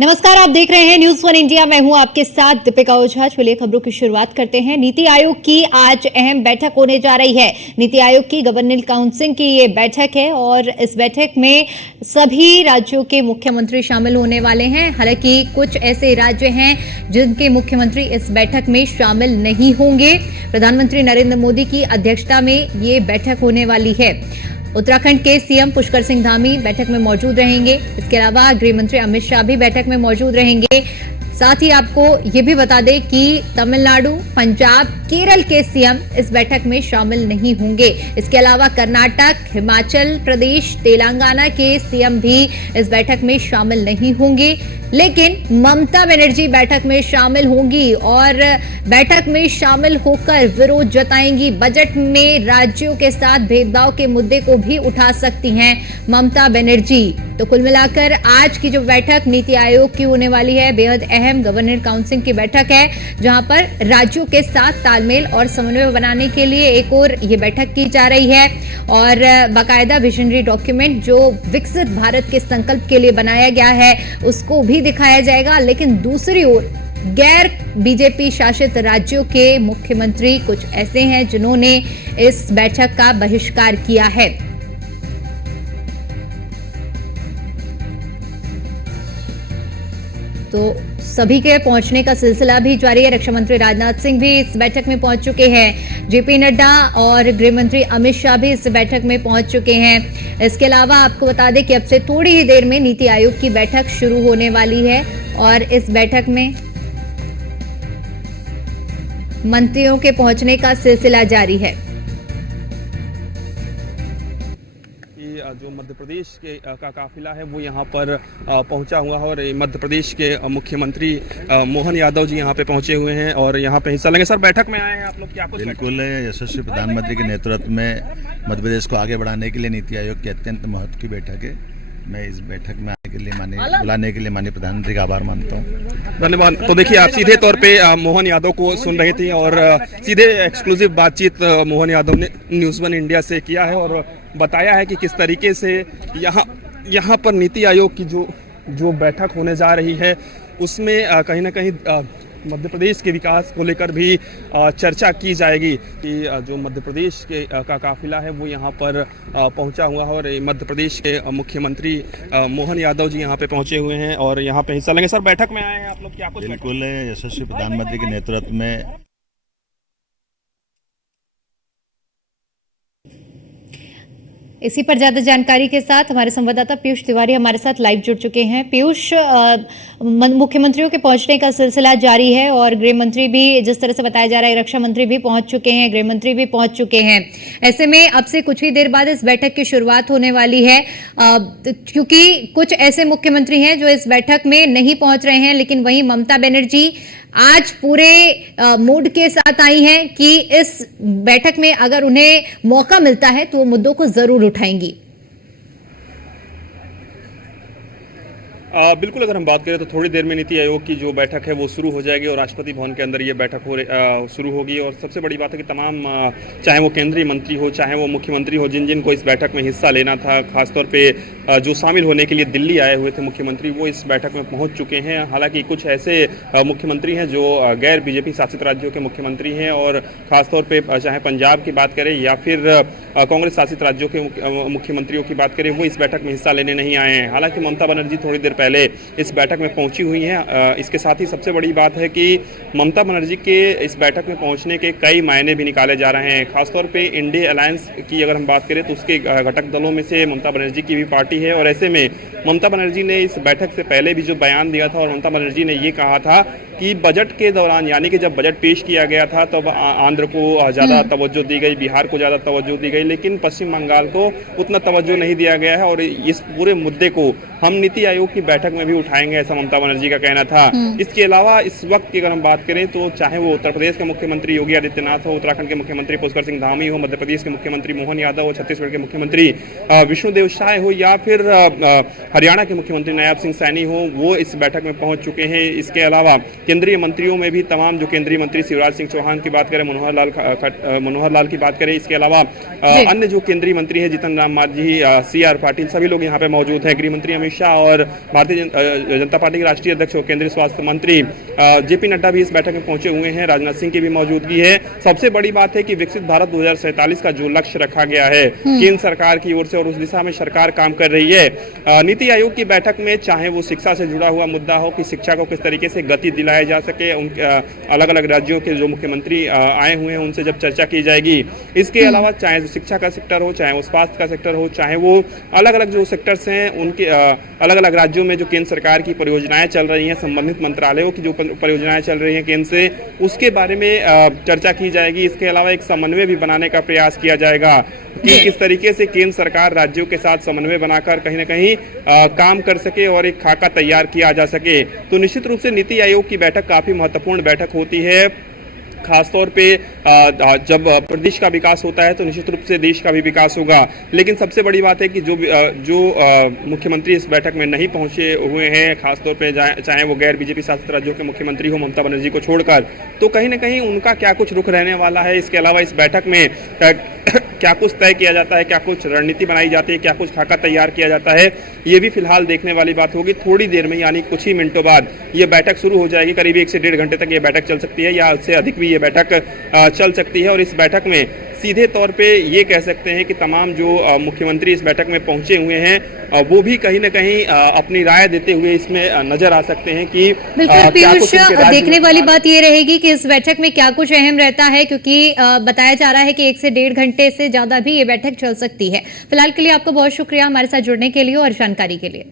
नमस्कार, आप देख रहे हैं न्यूज वन इंडिया। मैं हूं आपके साथ दीपिका ओझा। चलिए खबरों की शुरुआत करते हैं। नीति आयोग की आज अहम बैठक होने जा रही है। नीति आयोग की गवर्निंग काउंसिल की ये बैठक है और इस बैठक में सभी राज्यों के मुख्यमंत्री शामिल होने वाले हैं। हालांकि कुछ ऐसे राज्य हैं जिनके मुख्यमंत्री इस बैठक में शामिल नहीं होंगे। प्रधानमंत्री नरेंद्र मोदी की अध्यक्षता में ये बैठक होने वाली है। उत्तराखंड के सीएम पुष्कर सिंह धामी बैठक में मौजूद रहेंगे। इसके अलावा गृह मंत्री अमित शाह भी बैठक में मौजूद रहेंगे। साथ ही आपको ये भी बता दें कि तमिलनाडु, पंजाब, केरल के सीएम इस बैठक में शामिल नहीं होंगे। इसके अलावा कर्नाटक, हिमाचल प्रदेश, तेलंगाना के सीएम भी इस बैठक में शामिल नहीं होंगे। लेकिन ममता बनर्जी बैठक में शामिल होंगी और बैठक में शामिल होकर विरोध जताएंगी। बजट में राज्यों के साथ भेदभाव के मुद्दे को भी उठा सकती हैं ममता बनर्जी। तो कुल मिलाकर आज की जो बैठक नीति आयोग की होने वाली है, बेहद अहम गवर्निंग काउंसिल की बैठक है, जहां पर राज्यों के साथ तालमेल और समन्वय बनाने के लिए एक और ये बैठक की जा रही है और बाकायदा विजनरी डॉक्यूमेंट जो विकसित भारत के संकल्प के लिए बनाया गया है उसको भी दिखाया जाएगा। लेकिन दूसरी ओर गैर बीजेपी शासित राज्यों के मुख्यमंत्री कुछ ऐसे हैं जिन्होंने इस बैठक का बहिष्कार किया है। तो सभी के पहुंचने का सिलसिला भी जारी है। रक्षा मंत्री राजनाथ सिंह भी इस बैठक में पहुंच चुके हैं। जेपी नड्डा और गृह मंत्री अमित शाह भी इस बैठक में पहुंच चुके हैं। इसके अलावा आपको बता दें कि अब से थोड़ी ही देर में नीति आयोग की बैठक शुरू होने वाली है और इस बैठक में मंत्रियों के पहुंचने का सिलसिला जारी है। जो मध्य प्रदेश का काफिला है वो यहाँ पर पहुँचा हुआ है और मध्य प्रदेश के मुख्यमंत्री मोहन यादव जी यहाँ पे पहुँचे हुए हैं और यहाँ पे हिस्सा लेंगे। सर, बैठक में आए हैं आप लोग, क्या कुछ? बिल्कुल, यशस्वी प्रधानमंत्री के नेतृत्व में मध्य प्रदेश को आगे बढ़ाने के लिए नीति आयोग की अत्यंत महत्व की बैठक है। मैं इस बैठक में आने के लिए बुलाने के लिए माननीय प्रधानमंत्री का आभार मानता हूँ। धन्यवाद। तो देखिए, आप सीधे तौर पे मोहन यादव को सुन रही थी और सीधे एक्सक्लूसिव बातचीत मोहन यादव ने न्यूज़ वन इंडिया से किया है और बताया है कि किस तरीके से यहाँ पर नीति आयोग की जो बैठक होने जा रही है उसमें कहीं ना कहीं मध्य प्रदेश के विकास को लेकर भी चर्चा की जाएगी कि जो मध्य प्रदेश का काफिला है वो यहाँ पर पहुँचा हुआ है और मध्य प्रदेश के मुख्यमंत्री मोहन यादव जी यहाँ पे पहुँचे हुए हैं और यहाँ पे हिस्सा लेंगे। सर, बैठक में आए हैं आप लोग, क्या कुछ? बिल्कुल, यशस्वी प्रधानमंत्री के नेतृत्व में इसी पर ज्यादा जानकारी के साथ हमारे संवाददाता पीयूष तिवारी हमारे साथ लाइव जुड़ चुके हैं। पीयूष, मुख्यमंत्रियों के पहुंचने का सिलसिला जारी है और गृह मंत्री भी, जिस तरह से बताया जा रहा है, रक्षा मंत्री भी पहुंच चुके हैं, गृह मंत्री भी पहुंच चुके हैं। ऐसे में अब से कुछ ही देर बाद इस बैठक की शुरुआत होने वाली है क्योंकि कुछ ऐसे मुख्यमंत्री हैं जो इस बैठक में नहीं पहुंच रहे हैं। लेकिन वहीं ममता बनर्जी आज पूरे मूड के साथ आई हैं कि इस बैठक में अगर उन्हें मौका मिलता है तो वो मुद्दों को जरूर उठाएंगी। बिल्कुल, अगर हम बात करें तो थोड़ी देर में नीति आयोग की जो बैठक है वो शुरू हो जाएगी और राष्ट्रपति भवन के अंदर ये बैठक शुरू होगी। और सबसे बड़ी बात है कि तमाम, चाहे वो केंद्रीय मंत्री हो, चाहे वो मुख्यमंत्री हो, जिन को इस बैठक में हिस्सा लेना था, खासतौर पे जो शामिल होने के लिए दिल्ली आए हुए थे मुख्यमंत्री, वो इस बैठक में पहुँच चुके हैं। हालांकि कुछ ऐसे मुख्यमंत्री हैं जो गैर बीजेपी शासित राज्यों के मुख्यमंत्री हैं और ख़ासतौर पर चाहे पंजाब की बात करें या फिर कांग्रेस शासित राज्यों के मुख्यमंत्रियों की बात करें, वो इस बैठक में हिस्सा लेने नहीं आए हैं। हालांकि ममता बनर्जी थोड़ी देर पहले इस बैठक में पहुंची हुई हैं। इसके साथ ही सबसे बड़ी बात है कि ममता बनर्जी के इस बैठक में पहुंचने के कई मायने भी निकाले जा रहे हैं। खासतौर पे इंडिया अलायंस की अगर हम बात करें तो उसके घटक दलों में से ममता बनर्जी की भी पार्टी है और ऐसे में ममता बनर्जी ने इस बैठक से पहले भी जो बयान दिया था और ममता बनर्जी ने ये कहा था कि बजट के दौरान, यानी कि जब बजट पेश किया गया था तब आंध्र को ज़्यादा तवज्जो दी गई, बिहार को ज़्यादा तवज्जो दी गई, लेकिन पश्चिम बंगाल को उतना तवज्जो नहीं दिया गया है और इस पूरे मुद्दे को हम नीति आयोग की बैठक में भी उठाएंगे, ऐसा ममता बनर्जी का कहना था। इसके अलावा इस वक्त की अगर हम बात करें तो चाहे वो उत्तर प्रदेश के मुख्यमंत्री योगी आदित्यनाथ हो, उत्तराखंड के मुख्यमंत्री पुष्कर सिंह धामी हो, मध्य प्रदेश के मुख्यमंत्री मोहन यादव हो, छत्तीसगढ़ के मुख्यमंत्री विष्णुदेव साय हो या फिर हरियाणा के मुख्यमंत्री नायब सिंह सैनी हो, वो इस बैठक में पहुंच चुके हैं। इसके अलावा केंद्रीय मंत्रियों में भी तमाम जो केंद्रीय मंत्री शिवराज सिंह चौहान की बात करें, मनोहर लाल की बात करें, इसके अलावा अन्य जो केंद्रीय मंत्री हैं जीतन राम मांझी, CR पाटिल, सभी लोग यहाँ पे मौजूद हैं। गृह मंत्री अमित शाह और भारतीय जनता पार्टी के राष्ट्रीय अध्यक्ष और केंद्रीय स्वास्थ्य मंत्री JP नड्डा भी इस बैठक में पहुंचे हुए हैं। राजनाथ सिंह की भी मौजूदगी है। सबसे बड़ी बात है कि विकसित भारत 2047 का जो लक्ष्य रखा गया है केंद्र सरकार की ओर से और उस दिशा में सरकार काम कर रही है। नीति आयोग की बैठक में चाहे वो शिक्षा से जुड़ा हुआ मुद्दा हो कि शिक्षा को किस तरीके से गति दिलाया जा सके, उन अलग अलग राज्यों के जो मुख्यमंत्री आए हुए हैं उनसे जब चर्चा की जाएगी। इसके अलावा चाहे शिक्षा का सेक्टर हो, चाहे वो स्वास्थ्य का सेक्टर हो, चाहे वो अलग अलग जो सेक्टर्स हैं उनके अलग अलग राज्यों में जो केंद्र सरकार की परियोजनाएं चल रही हैं, संबंधित मंत्रालयों की जो परियोजनाएं चल रही हैं केंद्र से, उसके बारे में चर्चा की जाएगी। इसके अलावा एक समन्वय भी बनाने का प्रयास किया जाएगा कि किस तरीके से केंद्र सरकार राज्यों के साथ समन्वय बनाकर कहीं न कहीं काम कर सके और एक खाका तैयार किया जा सके। तो निश्चित रूप से नीति आयोग की बैठक काफी महत्वपूर्ण बैठक होती है। खासतौर पे जब प्रदेश का विकास होता है तो निश्चित रूप से देश का भी विकास होगा। लेकिन सबसे बड़ी बात है कि जो मुख्यमंत्री इस बैठक में नहीं पहुंचे हुए हैं, खासतौर पे चाहे वो गैर BJP शासित राज्यों के मुख्यमंत्री हो ममता बनर्जी को छोड़कर, तो कहीं ना कहीं उनका क्या कुछ रुख रहने वाला है। इसके अलावा इस बैठक में क्या कुछ तय किया जाता है, क्या कुछ रणनीति बनाई जाती है, क्या कुछ खाका तैयार किया जाता है, ये भी फिलहाल देखने वाली बात होगी। थोड़ी देर में यानी कुछ ही मिनटों बाद ये बैठक शुरू हो जाएगी। करीब 1 से 1.5 घंटे तक ये बैठक चल सकती है या उससे अधिक भी ये बैठक चल सकती है। और इस बैठक में सीधे तौर पे ये कह सकते हैं कि तमाम जो मुख्यमंत्री इस बैठक में पहुंचे हुए हैं वो भी कहीं ना कहीं अपनी राय देते हुए इसमें नजर आ सकते हैं कि बिल्कुल पीयूष, देखने वाली बात ये रहेगी कि इस बैठक में क्या कुछ अहम रहता है, क्योंकि बताया जा रहा है कि 1 से 1.5 घंटे से ज्यादा भी ये बैठक चल सकती है। फिलहाल के लिए आपका बहुत शुक्रिया हमारे साथ जुड़ने के लिए और जानकारी के लिए।